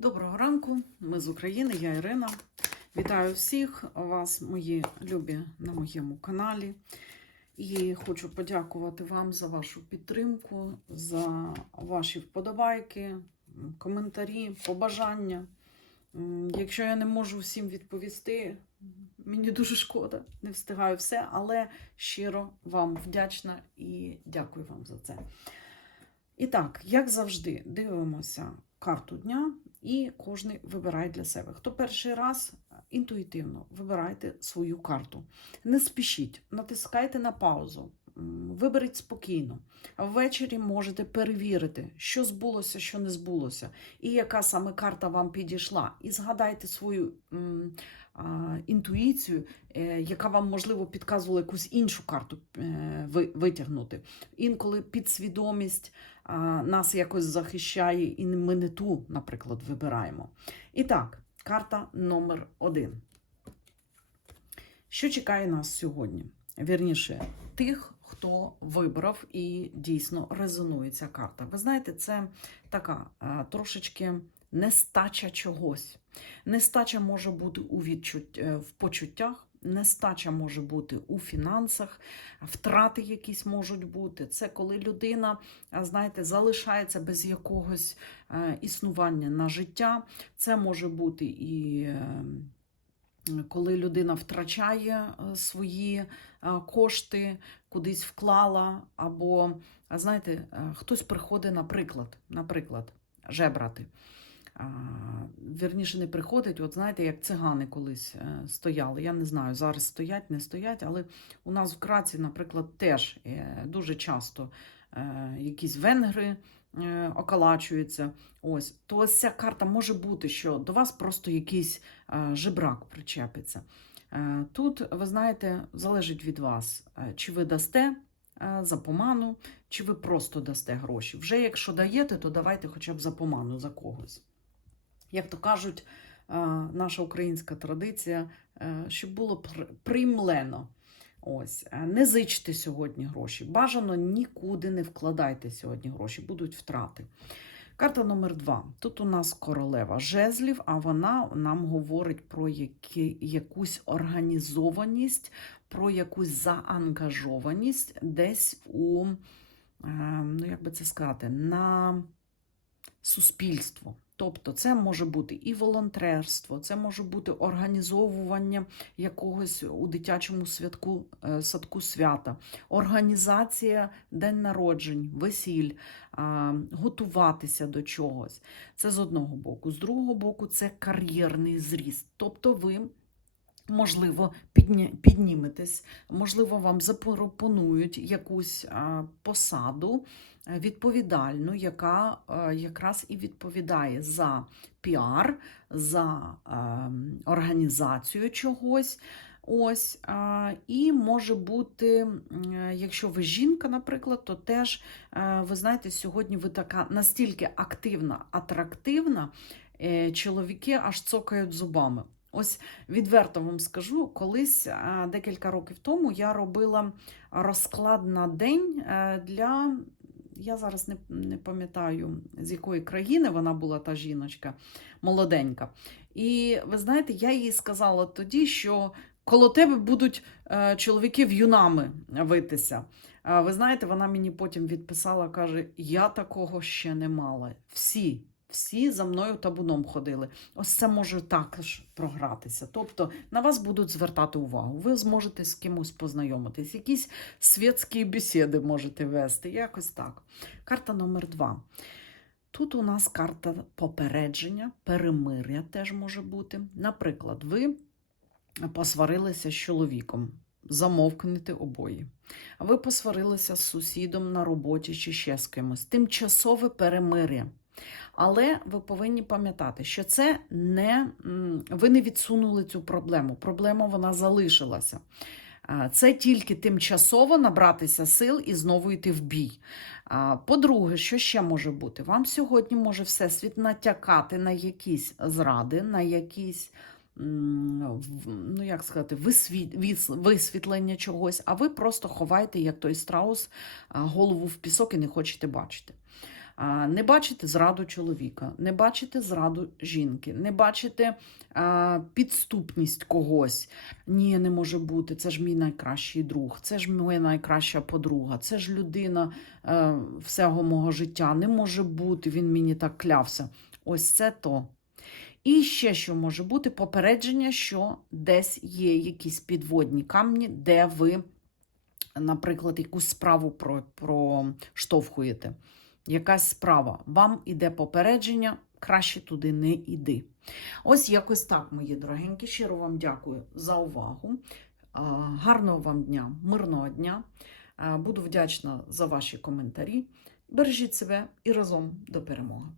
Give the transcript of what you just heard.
Доброго ранку, ми з України, я Ірина. Вітаю всіх вас, мої любі, на моєму каналі. І хочу подякувати вам за вашу підтримку, за ваші вподобайки, коментарі, побажання. Якщо я не можу всім відповісти, мені дуже шкода, не встигаю все, але щиро вам вдячна і дякую вам за це. І так, як завжди, дивимося карту дня і кожен вибирає для себе. Хто перший раз інтуїтивно вибирайте свою карту. Не спішіть, натискайте на паузу, виберіть спокійно. Ввечері можете перевірити, що збулося, що не збулося, і яка саме карта вам підійшла. І згадайте свою інтуїцію, е, яка вам, можливо, підказувала якусь іншу карту е, витягнути. Інколи підсвідомість нас якось захищає, і ми не ту, наприклад, вибираємо. І так, карта номер один. Що чекає нас сьогодні? Вірніше, тих, хто вибрав і дійсно резонує ця карта. Ви знаєте, це така трошечки нестача чогось. Нестача може бути у відчут... е, в почуттях, нестача може бути у фінансах, втрати якісь можуть бути. Це коли людина, знаєте, залишається без якогось е, існування на життя. Це може бути і. е, коли людина втрачає е, свої кошти, кудись вклала, або, знаєте, хтось приходить, наприклад, наприклад, жебрати. Вірніше не приходить, от знаєте, як цигани колись е, стояли. Я не знаю, зараз стоять, не стоять, але у нас в Краці, наприклад, теж е, дуже часто е, якісь венгри окалачуються. Ось, то ось ця карта може бути, що до вас просто якийсь жебрак причепиться. Тут, ви знаєте, залежить від вас, чи ви дасте за поману, чи ви просто дасте гроші. Вже якщо даєте, то давайте хоча б за поману за когось. Як то кажуть, е, наша українська традиція, е, щоб було пр- приймлено. Ось, е, не зичте сьогодні гроші. Бажано нікуди не вкладайте сьогодні гроші, будуть втрати. Карта номер два. Тут у нас королева жезлів, а вона нам говорить про які, якусь організованість, про якусь заангажованість десь у, ну як би це сказати, на суспільство. Тобто це може бути і волонтерство, це може бути організовування якогось у дитячому святку, е, садку свята, організація день народжень, весіль, готуватися до чогось. Це з одного боку. З другого боку, це кар'єрний зріст. Тобто ви. Можливо, підніметесь, можливо, вам запропонують якусь посаду відповідальну, яка е, якраз і відповідає за піар, за ем, організацію чогось. Ось, і може бути, е, якщо ви жінка, наприклад, то теж, е, ви знаєте, сьогодні ви така настільки активна, атрактивна, е, чоловіки аж цокають зубами. Ось відверто вам скажу, колись декілька років тому я робила розклад на день е, для. Я зараз не, не пам'ятаю, з якої країни вона була та жіночка молоденька. І ви знаєте, я їй сказала тоді, що коло тебе будуть е, чоловіки в'юнами витися. Е, ви знаєте, вона мені потім відписала, каже: Я такого ще не мала. Всі, всі за мною табуном ходили. Ось це може також програтися. Тобто на вас будуть звертати увагу. Ви зможете з кимось познайомитись, якісь світські бесіди можете вести, якось так. Карта номер два. Тут у нас карта попередження, перемир'я теж може бути. Наприклад, ви посварилися з чоловіком, замовкнете обоє. Ви посварилися з сусідом на роботі чи ще з кимось. Тимчасове перемир'я. Але ви повинні пам'ятати, що це не ви не відсунули цю проблему. Проблема вона залишилася. Це тільки тимчасово набратися сил і знову йти в бій. По-друге, що ще може бути? Вам сьогодні може Всесвіт натякати на якісь зради, на якісь. Ну, як сказати, висвіт, висвітлення чогось, а ви просто ховаєте, як той страус, голову в пісок і не хочете бачити. Не бачите зраду чоловіка, не бачите зраду жінки, не бачите підступність когось. Ні, не може бути. Це ж мій найкращий друг, це ж моя найкраща подруга, це ж людина е, всього мого життя. Не може бути, він мені так клявся. Ось це то. І ще що може бути попередження, що десь є якісь підводні камні, де ви, наприклад, якусь справу про, проштовхуєте. Якась справа. Вам іде попередження, краще туди не йди. Ось якось так, мої дорогенькі. Щиро вам дякую за увагу. Гарного вам дня, мирного дня. Буду вдячна за ваші коментарі. Бережіть себе і разом до перемоги.